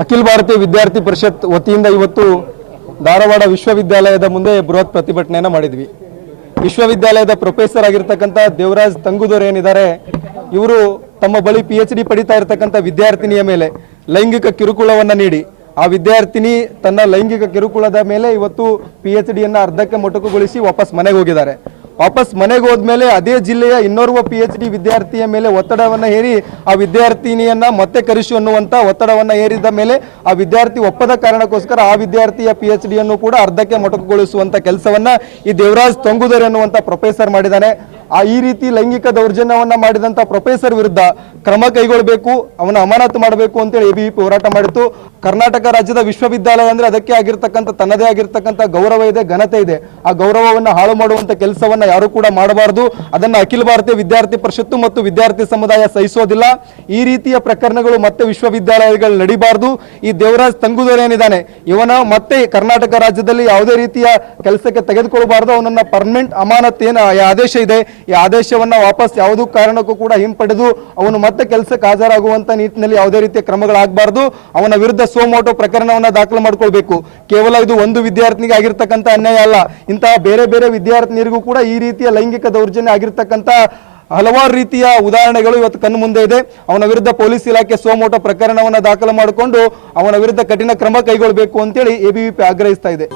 ಅಖಿಲ ಭಾರತೀಯ ವಿದ್ಯಾರ್ಥಿ ಪರಿಷತ್ ವತಿಯಿಂದ ಇವತ್ತು ಧಾರವಾಡ ವಿಶ್ವವಿದ್ಯಾಲಯದ ಮುಂದೆ ಬೃಹತ್ ಪ್ರತಿಭಟನೆಯನ್ನು ಮಾಡಿದ್ವಿ. ವಿಶ್ವವಿದ್ಯಾಲಯದ ಪ್ರೊಫೆಸರ್ ಆಗಿರ್ತಕ್ಕಂಥ ದೇವರಾಜ್ ತಂಗುದೂರ್ ಏನಿದ್ದಾರೆ, ಇವರು ತಮ್ಮ ಬಳಿ PhD ಪಡಿತಾ ಇರತಕ್ಕಂಥ ವಿದ್ಯಾರ್ಥಿನಿಯ ಮೇಲೆ ಲೈಂಗಿಕ ಕಿರುಕುಳವನ್ನು ನೀಡಿ ಆ ವಿದ್ಯಾರ್ಥಿನಿ ತನ್ನ ಲೈಂಗಿಕ ಕಿರುಕುಳದ ಮೇಲೆ ಇವತ್ತು PhDಯನ್ನು ಅರ್ಧಕ್ಕೆ ಮೊಟಕುಗೊಳಿಸಿ ವಾಪಸ್ ಮನೆಗೆ ಹೋಗಿದ್ದಾರೆ. ವಾಪಸ್ ಮನೆಗೆ ಹೋದ್ಮೇಲೆ ಅದೇ ಜಿಲ್ಲೆಯ ಇನ್ನೋರ್ವ PhD ವಿದ್ಯಾರ್ಥಿಯ ಮೇಲೆ ಒತ್ತಡವನ್ನು ಹೇರಿ ಆ ವಿದ್ಯಾರ್ಥಿನಿಯನ್ನ ಮತ್ತೆ ಕರೆಸು ಅನ್ನುವಂತ ಒತ್ತಡವನ್ನು ಹೇರಿದ ಮೇಲೆ ಆ ವಿದ್ಯಾರ್ಥಿ ಒಪ್ಪದ ಕಾರಣಕ್ಕೋಸ್ಕರ ಆ ವಿದ್ಯಾರ್ಥಿಯ PhDಯನ್ನು ಕೂಡ ಅರ್ಧಕ್ಕೆ ಮೊಟಕುಗೊಳಿಸುವಂತ ಕೆಲಸವನ್ನ ಈ ದೇವರಾಜ್ ತಂಗುದರ್ ಎನ್ನುವಂತ ಪ್ರೊಫೆಸರ್ ಮಾಡಿದ್ದಾನೆ. ಈ ರೀತಿ ಲೈಂಗಿಕ ದೌರ್ಜನ್ಯವನ್ನ ಮಾಡಿದಂತ ಪ್ರೊಫೆಸರ್ ವಿರುದ್ಧ ಕ್ರಮ ಕೈಗೊಳ್ಳಬೇಕು, ಅವನ ಅಮಾನತು ಮಾಡಬೇಕು ಅಂತೇಳಿ ABVP ಹೋರಾಟ ಮಾಡಿತ್ತು. ಕರ್ನಾಟಕ ರಾಜ್ಯದ ವಿಶ್ವವಿದ್ಯಾಲಯ ಅಂದ್ರೆ ಅದಕ್ಕೆ ಆಗಿರ್ತಕ್ಕಂಥ ತನ್ನದೇ ಆಗಿರ್ತಕ್ಕಂಥ ಗೌರವ ಇದೆ, ಘನತೆ ಇದೆ. ಆ ಗೌರವವನ್ನು ಹಾಳು ಮಾಡುವಂತ ಕೆಲಸವನ್ನ ಯಾರು ಕೂಡ ಮಾಡಬಾರದು. ಅದನ್ನ ಅಖಿಲ ಭಾರತೀಯ ವಿದ್ಯಾರ್ಥಿ ಪರಿಷತ್ತು ಮತ್ತು ವಿದ್ಯಾರ್ಥಿ ಸಮುದಾಯ ಸಹಿಸೋದಿಲ್ಲ. ಈ ರೀತಿಯ ಪ್ರಕರಣಗಳು ಮತ್ತೆ ವಿಶ್ವವಿದ್ಯಾಲಯಗಳು ನಡೀಬಾರದು. ಈ ದೇವರಾಜ್ ತಂಗುದೂರ್ ಏನಿದ್ದಾನೆ, ಇವನ ಮತ್ತೆ ಕರ್ನಾಟಕ ರಾಜ್ಯದಲ್ಲಿ ಯಾವುದೇ ರೀತಿಯ ಕೆಲಸಕ್ಕೆ ತೆಗೆದುಕೊಳ್ಳಬಾರದು. ಅವನನ್ನ ಪರ್ಮನೆಂಟ್ ಅಮಾನತ್ ಏನು ಆದೇಶ ಇದೆ, ಈ ಆದೇಶವನ್ನ ವಾಪಸ್ ಯಾವುದೂ ಕಾರಣಕ್ಕೂ ಕೂಡ ಹಿಂಪಡೆದು ಅವನು ಮತ್ತೆ ಕೆಲಸಕ್ಕೆ ಹಾಜರಾಗುವಂತ ನಿಟ್ಟಿನಲ್ಲಿ ಯಾವುದೇ ರೀತಿಯ ಕ್ರಮಗಳಾಗಬಾರದು. ಅವನ ವಿರುದ್ಧ ಸೋಮೋಟೋ ಪ್ರಕರಣವನ್ನ ದಾಖಲು ಮಾಡ್ಕೊಳ್ಬೇಕು. ಕೇವಲ ಇದು ಒಂದು ವಿದ್ಯಾರ್ಥಿನಿಗೆ ಆಗಿರ್ತಕ್ಕಂಥ ಅನ್ಯಾಯ ಅಲ್ಲ, ಇಂತಹ ಬೇರೆ ಬೇರೆ ವಿದ್ಯಾರ್ಥಿನಿಯರಿಗೂ ಕೂಡ ಈ ರೀತಿಯ ಲೈಂಗಿಕ ದೌರ್ಜನ್ಯ ಆಗಿರ್ತಕ್ಕಂಥ ಹಲವಾರು ರೀತಿಯ ಉದಾಹರಣೆಗಳು ಇವತ್ತು ಕಣ್ಣು ಮುಂದೆ ಇದೆ. ಅವನ ವಿರುದ್ಧ ಪೊಲೀಸ್ ಇಲಾಖೆ ಸೋಮೋಟೋ ಪ್ರಕರಣವನ್ನ ದಾಖಲು ಮಾಡಿಕೊಂಡು ಅವನ ವಿರುದ್ಧ ಕಠಿಣ ಕ್ರಮ ಕೈಗೊಳ್ಳಬೇಕು ಅಂತೇಳಿ ABVP ಆಗ್ರಹಿಸ್ತಾ ಇದೆ.